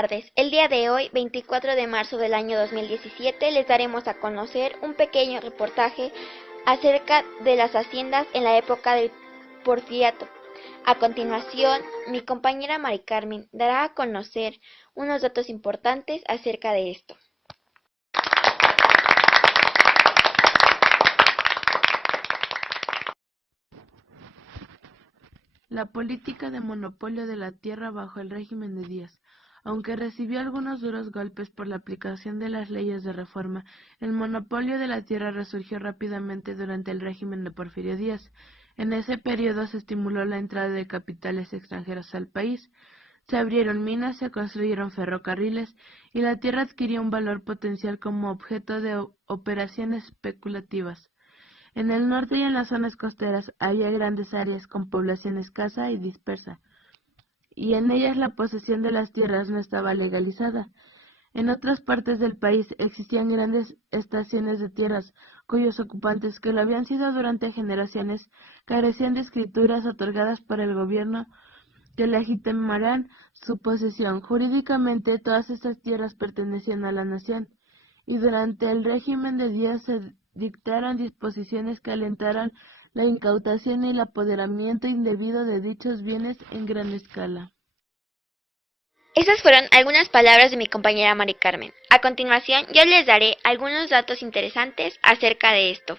tardes. El día de hoy, 24 de marzo del año 2017, les daremos a conocer un pequeño reportaje acerca de las haciendas en la época del Porfiriato. A continuación, mi compañera Mari Carmen dará a conocer unos datos importantes acerca de esto. La política de monopolio de la tierra bajo el régimen de Díaz. Aunque recibió algunos duros golpes por la aplicación de las leyes de reforma, el monopolio de la tierra resurgió rápidamente durante el régimen de Porfirio Díaz. En ese periodo se estimuló la entrada de capitales extranjeros al país, se abrieron minas, se construyeron ferrocarriles y la tierra adquirió un valor potencial como objeto de operaciones especulativas. En el norte y en las zonas costeras había grandes áreas con población escasa y dispersa, y en ellas la posesión de las tierras no estaba legalizada. En otras partes del país existían grandes estaciones de tierras, cuyos ocupantes, que lo habían sido durante generaciones, carecían de escrituras otorgadas por el gobierno que legitimaran su posesión. Jurídicamente, todas estas tierras pertenecían a la nación, y durante el régimen de Díaz se dictaron disposiciones que alentaran la incautación y el apoderamiento indebido de dichos bienes en gran escala. Esas fueron algunas palabras de mi compañera Mari Carmen. A continuación, yo les daré algunos datos interesantes acerca de esto.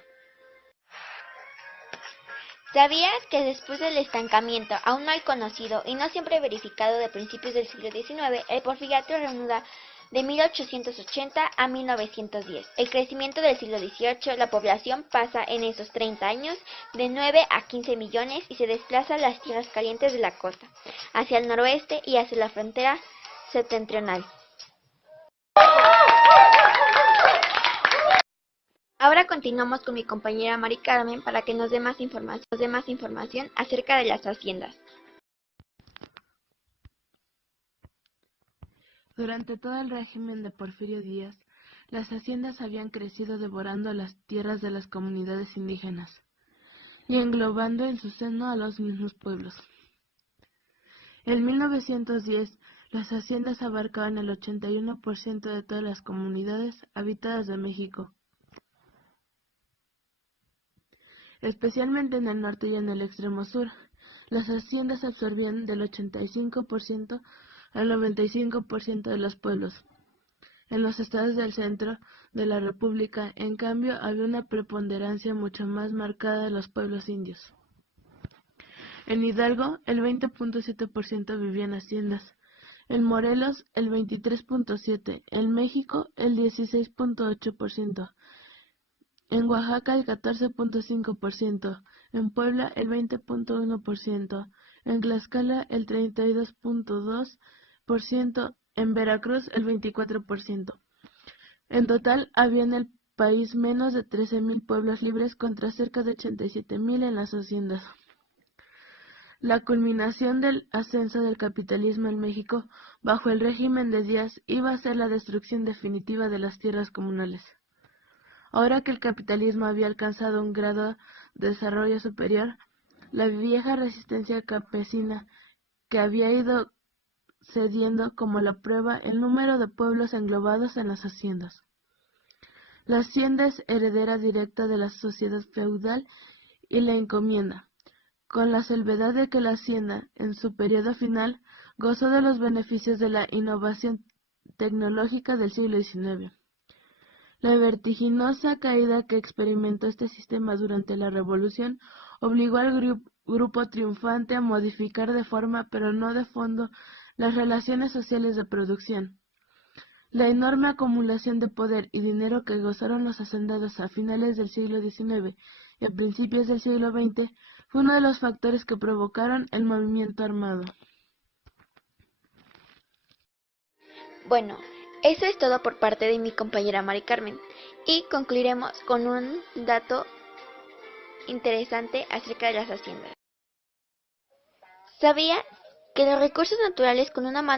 ¿Sabías que después del estancamiento aún mal conocido y no siempre verificado de principios del siglo XIX, el Porfiriato reanuda de 1880 a 1910? El crecimiento del siglo XVIII, la población pasa en esos 30 años de 9 a 15 millones y se desplaza a las tierras calientes de la costa, hacia el noroeste y hacia la frontera septentrional. Ahora continuamos con mi compañera Mari Carmen para que nos dé más información acerca de las haciendas. Durante todo el régimen de Porfirio Díaz, las haciendas habían crecido devorando las tierras de las comunidades indígenas y englobando en su seno a los mismos pueblos. En 1910, las haciendas abarcaban el 81% de todas las comunidades habitadas de México, especialmente en el norte y en el extremo sur. Las haciendas absorbían del 85% al 95% de los pueblos. En los estados del centro de la República, en cambio, había una preponderancia mucho más marcada de los pueblos indios. En Hidalgo, el 20.7% vivía en haciendas. En Morelos, el 23.7%. En México, el 16.8%. En Oaxaca, el 14.5%. En Puebla, el 20.1%. En Tlaxcala, el 32.2%. En Veracruz, el 24%. En total, había en el país menos de 13.000 pueblos libres contra cerca de 87.000 en las haciendas. La culminación del ascenso del capitalismo en México bajo el régimen de Díaz iba a ser la destrucción definitiva de las tierras comunales. Ahora que el capitalismo había alcanzado un grado de desarrollo superior, la vieja resistencia campesina que había ido cediendo como la prueba el número de pueblos englobados en las haciendas. La hacienda es heredera directa de la sociedad feudal y la encomienda, con la salvedad de que la hacienda, en su periodo final, gozó de los beneficios de la innovación tecnológica del siglo XIX. La vertiginosa caída que experimentó este sistema durante la Revolución obligó al grupo triunfante a modificar de forma, pero no de fondo, las relaciones sociales de producción. La enorme acumulación de poder y dinero que gozaron los hacendados a finales del siglo XIX y a principios del siglo XX fue uno de los factores que provocaron el movimiento armado. Bueno, eso es todo por parte de mi compañera Mari Carmen y concluiremos con un dato interesante acerca de las haciendas. ¿Sabía que los recursos naturales con una mano